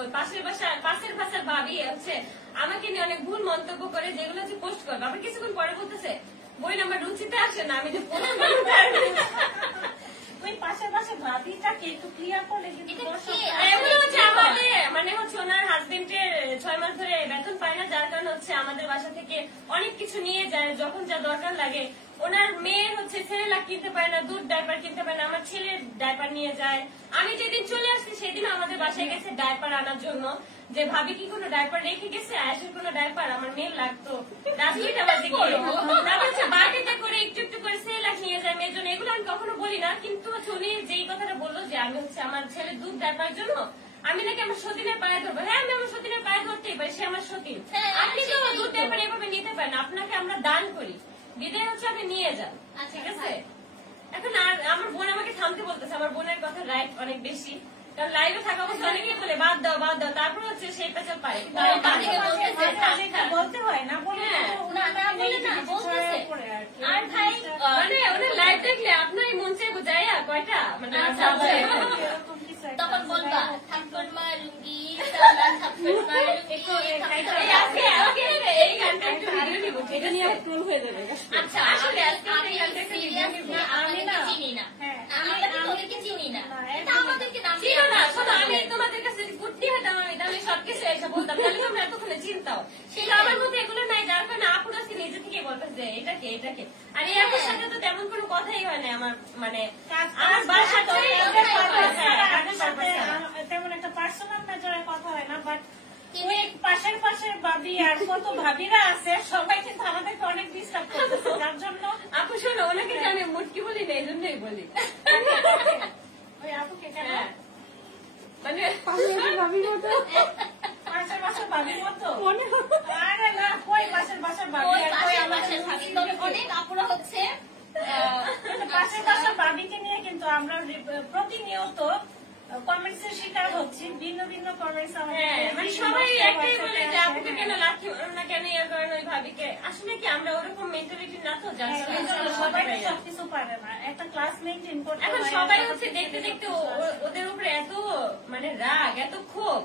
ওই পাশের বাসার ভাবি হচ্ছে আমাকে নিয়ে অনেক ভুল মন্তব্য করে, যেগুলো হচ্ছে পোস্ট করবে। আবার কিছুক্ষণ পরে বলতেছে বই আমার রুচিতে আসে না, আমি যে ওই পাশের ভাবিটাকে একটু ক্লিয়ার করলে কিন্তু এগুলো হচ্ছে আমাদের মানে হচ্ছে ওনার হাজবেন্ডের 6 মাস ধরে বেতন পায় না, যার কারণে হচ্ছে আমাদের বাসা থেকে অনেক কিছু নিয়ে যায় যখন যা দরকার লাগে। ওনার মেয়ের হচ্ছে ছেলেরা কিনতে পারে না, দুধ ডাইপার কিনতে পারে না, আমার ছেলের ডাইপার নিয়ে যায়। আমি যেদিন চলে আসছি সেদিন আমাদের বাসায় গেছে ডাইপার আনার জন্য, যে ভাবি কি কোনো ডাইপার রেখে গেছে, আয়েশের কোনো ডাইপার আমার মেয়ের লাগতো, ডাস্টবিনটা বাজে গিয়ে বাটিতে করে একটু একটু করে ছেলেরা নিয়ে যায় মেয়ের জন্য। এগুলো আমি কখনো বলি না, কিন্তু হচ্ছে উনি যেই কথাটা বললো যে আমি হচ্ছে আমার ছেলের দুধ ডাইপার জন্য আমি নাকি আমার সতীনের পায়ে ধরবো। হ্যাঁ, আমি আমার সতীনের পায়ে ধরতেই পারি, সে আমার সতীন। আপনি তো দুধ ডাইপার এভাবে নিতে পারেন, আপনাকে আমরা দান করি, বিদায় হচ্ছে আপনি নিয়ে যান, ঠিক আছে? এখন আর আমার বোন আমাকে থামতে বলতেছে, আমার বোনের কথা রাইট অনেক বেশি, কারণ লাইভে থাকা অবস্থা অনেকেই বলে বাদ দাও, তারপর হচ্ছে সেই পেছাল পারে, বলতে হয় না, আর ভাই মানে ওনার লাইভ দেখলে আপনার মন চাইবো যাইয়া কয়টা মানে তখন বলবা থাপ্পড় মার লুঙ্গি এই গানটা একটু ভিডিও নিব, এটা নিয়ে ট্রোল হয়ে যাবে। আচ্ছা, আসলে আমি না চিনি না, আমাদেরকে চিনি না, আমাদেরকে চিনো না। শোনো, আমি তোমাদের কাছে কুর্তি হতাম, আমি তাহলে সবকিছু এসে বলতাম, তাহলে তোমরা এতক্ষণে চিন্তাও। সেটা আমার মধ্যে এগুলো নাই, যার কারণে আপুর আজকে নিজে থেকে বলতেছে এটাকে। আর এই আপুর সাথে তো তেমন কোনো কথাই হয় না আমার, মানে আমার বাসার তেমন একটা পার্সোনাল মেজারে কথা হয় না, বাট ওই পাশের ভাবি আর কত ভাবিরা আছে সবাই কিন্তু আমাদেরকে অনেক ডিস্টার্ব করতেছে, যার জন্য আপু শোনো, ওনাকে যে আমি মুটকি বলি না, এই জন্যই বলি ওই আপুকে কেন মানে পাশের ভাবির মতো মনে আরে না, কই পাশের ভাবি আর কই আমাদের অনেক আপুরা হচ্ছে পাশের ভাবিকে নিয়ে কিন্তু আমরা প্রতিনিয়ত কমেন্টস এর শিকার হচ্ছি, ভিন্ন কমেন্টস মানে সবাই একটাই বলে যে আপুকে কেন লাথি মারো না, কেন ইয়ে করেন ওই ভাবিকে। আসলে কি আমরা ওরকম মেন্টালিটি না, তো যার সবাই সবকিছু পারে না, একটা ক্লাস মেনটেন করতে এখন সবাই হচ্ছে দেখতে ওদের উপরে এত মানে রাগ, এত ক্ষোভ,